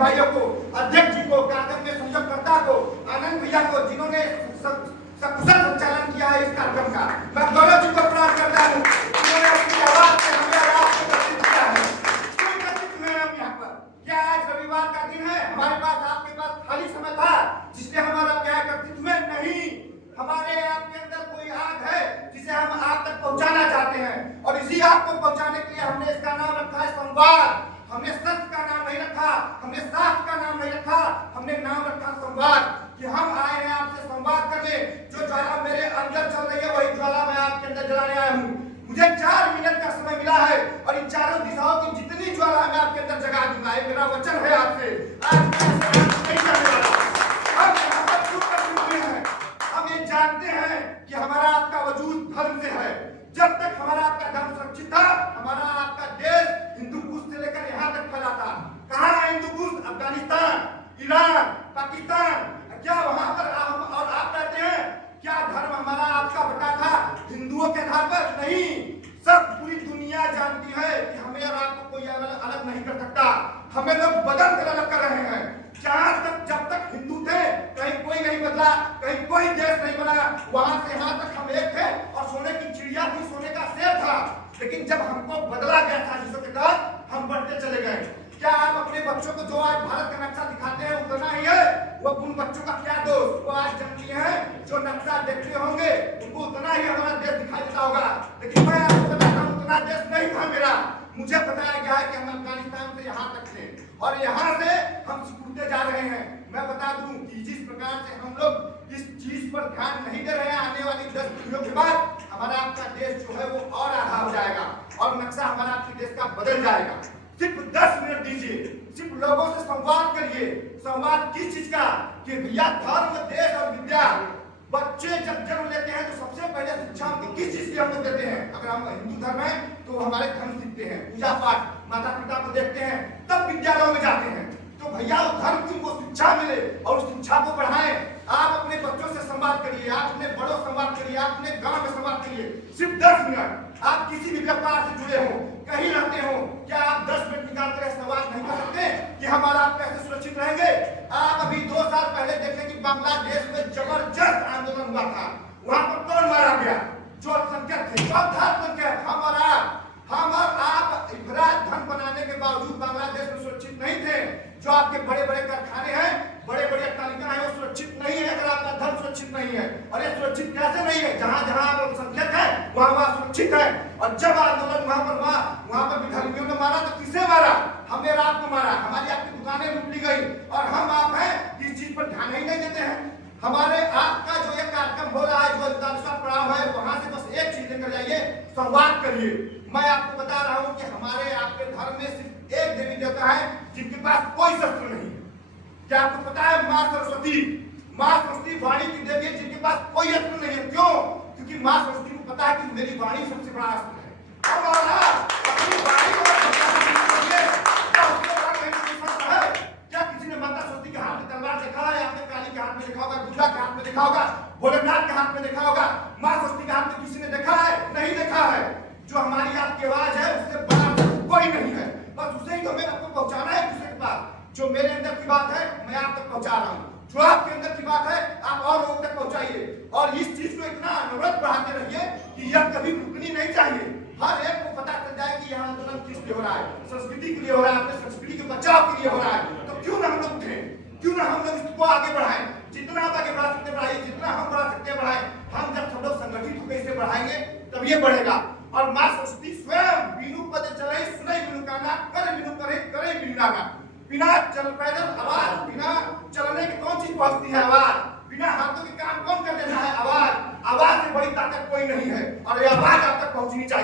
भाइयों को, अध्यक्ष जी को, कार्यक्रम के संयोजकर्ता को, आनंद भैया को, जिन्होंने सकुशल संचालन किया है इस कार्यक्रम का, मैं गौरव जी को प्रणाम करता हूँ। उन्होंने अपनी आवाज से हमें आवाज को प्रस्तुत किया है। क्यों प्रस्तुत हुए हम यहाँ पर? क्या आज रविवार का दिन है? हमारे पास आपके पास खाली समय था जिसने हमारा क्या एकत्रित हुए? नहीं, हमारे आपके अंदर कोई आग है जिसे हम आप तक पहुंचाना चाहते हैं, और इसी आग को पहुंचाने के लिए हमने इसका नाम रखा है संवाद। हमने सत्य का नाम नहीं रखा, हमने साफ का नाम नहीं रखा, हमने नाम रखा संवाद। कि हम आए हैं आपसे संवाद करने। जो ज्वाला मेरे अंदर चल रही है वही ज्वाला मैं आपके अंदर जलाने आया हूँ। मुझे 4 मिनट का समय मिला है और इन चारों दिशाओं की जितनी ज्वाला मैं आपके अंदर जगा दूंगा। ये मेरा वचन है आपसे। आज नहीं करने वाला। हम यहाँ पर क्यों प्रस्तुत हुए हैं? हम ये जानते हैं कि हमारा आपका वजूद धर्म से है। जब तक हमारा आपका धर्म सुरक्षित था, हमारा आपका देश हिंदू कुश से लेकर यहाँ तक फैला था। कहाँ है हिंदू कुश? अफगानिस्तान, ईरान, पाकिस्तान। क्या वहां पर हम और आप रहते हैं? क्या धर्म हमारा आपका बटा था हिंदुओं के आधार पर? नहीं, सब पूरी दुनिया जानती है कि हमें और आपको कोई अलग नहीं कर सकता। हमें लोग बदल कर अलग कर रहे हैं। जहां तक जब तक हिंदू थे कहीं कोई नहीं बदला, कहीं कोई देश नहीं बना। वहां से यहाँ तक हम एक थे और सोने की चिड़िया थी, सोने का शेर था। लेकिन जब हमको बदला गया था जिसके तहत हम बढ़ते चले गए। क्या आप अपने बच्चों को जो आज भारत का नक्शा दिखाते हैं उतना ही है? वो उन बच्चों का क्या दोष? वो आज जन्म लिए हैं, जो नक्शा देखते होंगे उनको उतना ही हमारा देश दिखाई देता होगा। लेकिन मैं आपको बताता हूँ उतना देश नहीं था मेरा। मुझे बताया गया है कि हम अफगानिस्तान से यहाँ तक थे और यहाँ से हम सिकुड़ते जा रहे हैं। मैं बता दूं कि जिस प्रकार से हम लोग इस चीज पर ध्यान नहीं दे रहे हैं, आने वाली 10 पीढ़ियों के बाद हमारा आपका देश जो है वो और आधा हो जाएगा और नक्शा हमारा आपके देश का बदल जाएगा। सिर्फ 10 मिनट दीजिए, सिर्फ लोगों से संवाद करिए। संवाद किस चीज का? कि भैया धर्म, देश और विद्या। बच्चे जब जन्म लेते हैं तो सबसे पहले शिक्षा हमको किस चीज की हम लोग देते हैं? अगर हम हिंदू धर्म है तो हमारे धर्म सीखते हैं, पूजा पाठ, माता पिता को देखते हैं, तब विद्यालयों में जाते हैं। तो भैया वो धर्म की उनको शिक्षा मिले और उस शिक्षा को बढ़ाएं। आप अपने बच्चों से संवाद करिए, आप अपने बड़ों से संवाद करिए, आप अपने गांव में संवाद करिए। सिर्फ 10 मिनट। आप किसी भी व्यापार से जुड़े हो, कहीं रहते हो, क्या आप 10 मिनट निकाल कर संवाद नहीं कर सकते कि हमारा आप कैसे सुरक्षित रहेंगे? आप अभी 2 साल पहले देखें कि बांग्लादेश में जबरदस्त आंदोलन हुआ था। वहां पर कौन मारा गया? जो अल्पसंख्यक थे, हम और आप इफरात धन बनाने के बावजूद बांग्लादेश में सुरक्षित नहीं थे। जो आपके बड़े बड़े कारखाने हैं, बड़े बड़े अट्टालिका हैं, वो सुरक्षित नहीं है अगर आपका धर्म सुरक्षित नहीं है। और ये सुरक्षित कैसे नहीं है? जहां जहां आप अल्पसंख्यक है वहां सुरक्षित है। और जब आंदोलन वहां पर विधर्मियों ने मारा तो किसे मारा? हमें रात को मारा, हमारी आपकी दुकानें लूट ली गई और हम आप हैं इस चीज पर ध्यान ही नहीं देते हैं। हमारे आपका जो ये कार्यक्रम हो रहा है, जो दूसरा पड़ाव है, वहां से बस एक चीज लेकर जाइए, संवाद करिए। मैं आपको बता रहा हूं कि हमारे आपके धर्म में सिर्फ एक देवी देवता है जिनके पास कोई शस्त्र नहीं है। क्या आपको पता है? माँ सरस्वती वाणी की देवी है जिनके पास कोई अस्त्र नहीं है। क्यों? क्योंकि माँ सरस्वती को पता है कि मेरी वाणी सबसे बड़ा अस्त्र है। अपनी वाणी को क्या किसी ने माता सरस्वती के हाथ में तलवार देखा है? आपने काली के हाथ में देखा होगा, दुर्गा के हाथ में देखा होगा, भोलेनाथ के हाथ में देखा होगा। माँ सरस्वती के हाथ में किसी ने देखा है? नहीं देखा है। जो हमारी आपकी आवाज है उससे बड़ा कोई नहीं है। बस उसे ही हमें आपको पहुंचाना है दूसरे के पास। जो मेरे अंदर की बात है मैं आप तक पहुंचा रहा हूँ, जो आपके अंदर की बात है आप और लोगों तक पहुंचाइए। और इस चीज को इतना अनुरोध बढ़ाते रहिए कि यह कभी रुकनी नहीं चाहिए। हर एक को पता चल जाए कि यह आंदोलन किस लिए हो रहा है, संस्कृति के लिए हो रहा है, अपने संस्कृति के बचाव के लिए हो रहा है। तो क्यों ना हम लोग थे, क्यों ना हम लोग इसको आगे बढ़ाएं। जितना आप आगे बढ़ा सकते बढ़ाइए, जितना हम बढ़ा सकते बढ़ाएं। हम जब सब लोग संगठित होकर इसे बढ़ाएंगे तब ये बढ़ेगा। और माँ सरस्वती स्वयं बीनू पद चले सुनई बीनू काना, करे बीनू करे बीनू नागा। बिना चल पैदल आवाज, बिना चलने की कौन चीज पहुंचती है? आवाज। बिना हाथों के काम कौन कर देता है? आवाज। आवाज से बड़ी ताकत कोई नहीं है और ये आवाज आप तक पहुंचनी चाहिए।